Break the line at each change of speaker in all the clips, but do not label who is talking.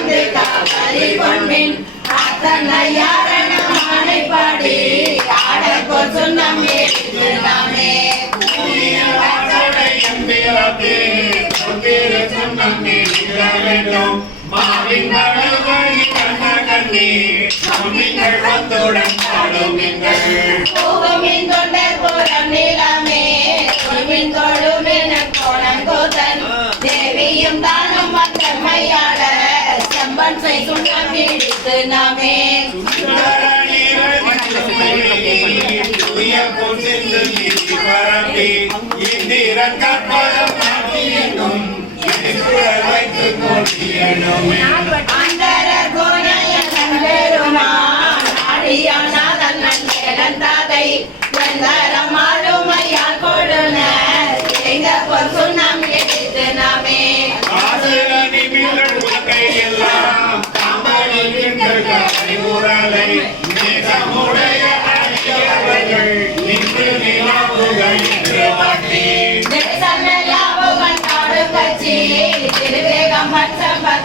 வந்து காவலி பொன்மின் அத்தனை யாரண மானை பாடி ஆடப்போர் சொன்னம் எடுத்து நாமே பூகமின் தொண்டர் புறம் நிலமே குழுமின் தொழுமென கோணங்கோதன் தேவியும் தான் செம்பன் செய் சுண்ணம் இடித்து நாமே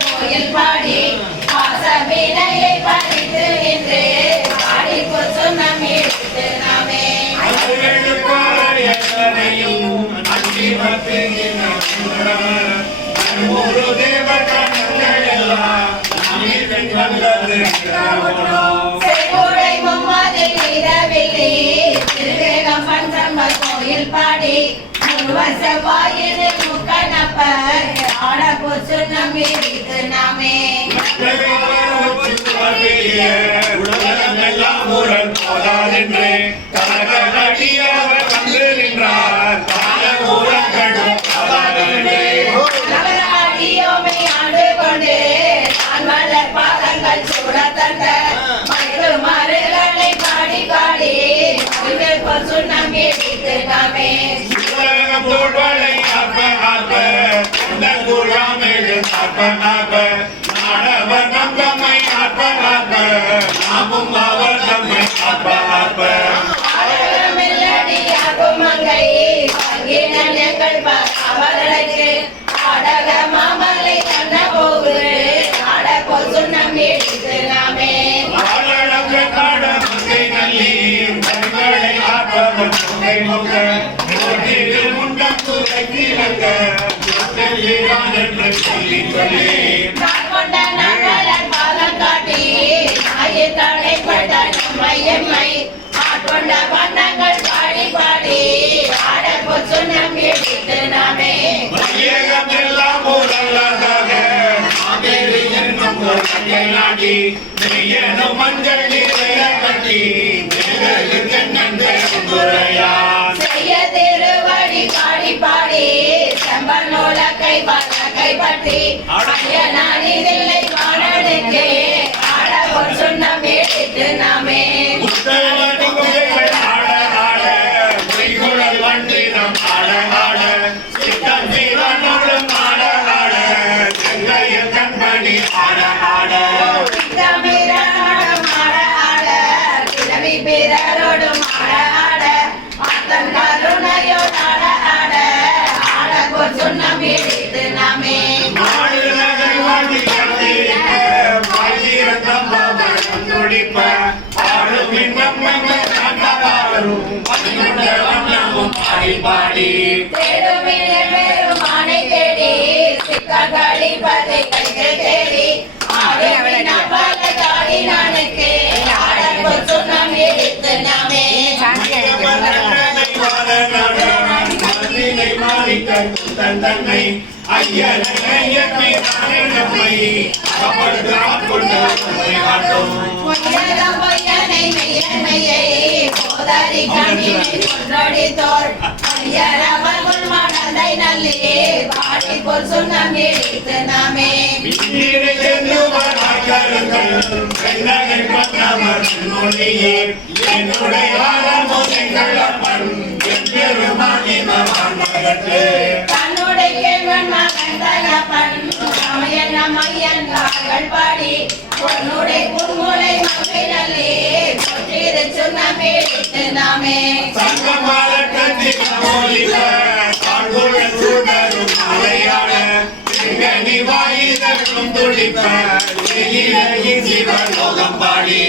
கோயில் பாடி பாசவினையை படித்து நின்று பாடி சொன்னம் எடுத்து நாமே. செங்கோடை பாடி. முழுவ செவ்வாயினில் முக்கணப்பர் ஆட எடுத்து நாமே. நவராடியோமை ஆண்டு கொண்டு நான் மலர் பாதங்கள் சூழத் எடுத்து நாமே மெல்லடியாகும் நான் கொண்ட தடைப்பட்ட நம்மை எம்மை ஆட்கொண்ட வண்ணங்கள் பாடி
மஞ்சள் நிறைய கட்டி நன்றையா
செய்ய திருவடி பாடி பாடி செம்பன் நூல கை பல கை பற்றி நான் இதில்லை பாடலுக்கு ஆட சொன்னம் எடுத்து நாமே தமிழனோடும் பாடி எடுத்து நாமே
பாடி தன்னை ஐயனை நம்மை அப்பொழுது ஆட்கொண்டு
பொய்யனை மெய்யன்மையை போதாரி கண்ணினை நல்லே பாடி போல் சொன்னம் எடுத்து நாமே தன்னுடைய கேள்வன் மகன் தகப்பன் சமையன் மையன் கால்கள் பாடி பொன்னுடைய
துடிப்ப சிவலோகம் பாடி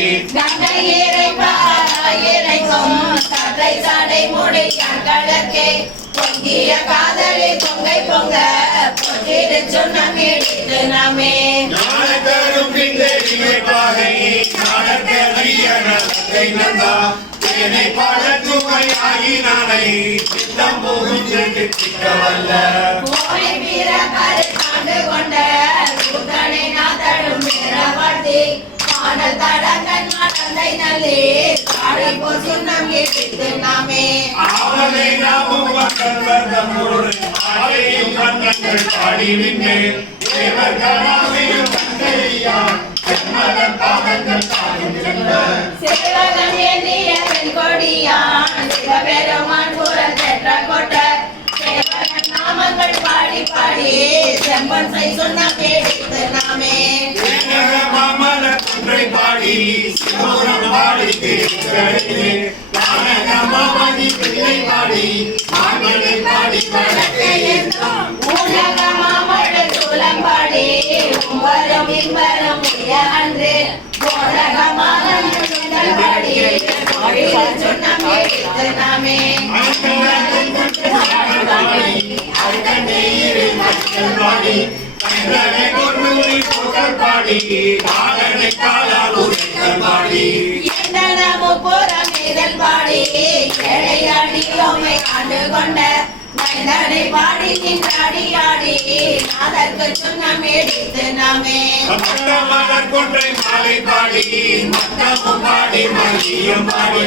முடியான் கழற்கே பொங்கிய காதலி பொங்கை பொங்க. பொட்டிடு சொன்னம் இடித்து நாமே
ஞானத்தரும் பின்னறிவை பாகை. ஞானத்தை நந்தா. தேனை பாட சுமையாகி நாளை. சித்தம் போகும் திட்ட வல்ல
கோழி வீர கருத்தாண்டு கொண்ட கூத்தனை நாதடும் வீரவாழ்த்தி பாடல் தடங்கன் மடந்தை நல்லே. காடை போல் சுண்ணம் நாமே.
ஆவலை நாமும் மக்கள் வந்தமோடு ஆலையும் கண்ணங்கள் பாடி பாதங்கள்
கொடியான் சிவபெருமான் கொட்ட நாமங்கள் பாடி பாடி செம்பன் சொன்ன
பாடி கேட்கிறது பிள்ளை பாடி மாமலை பாடி வழக்கை
உலக மாமழ சூலம்பாடி உம்பரம் இம்பரம் உய அன்று போதகமாக பாடி சொன்ன நாமே
பாடி கண்டனை கொன்னூரி பாடி காலனை காலால் உரைத்தல் பாடி
புறம் இதழ் பாடி ஏழையாடி உமை ஆண்டு கொண்ட மைந்தனை பாடி நின்றாடி ஆடி நாதற்கு சுண்ணம் எடுத்து நாமே.
மலர் கொன்றை மாலை பாடி மத்தமும் பாடி மல்லியும் பாடி.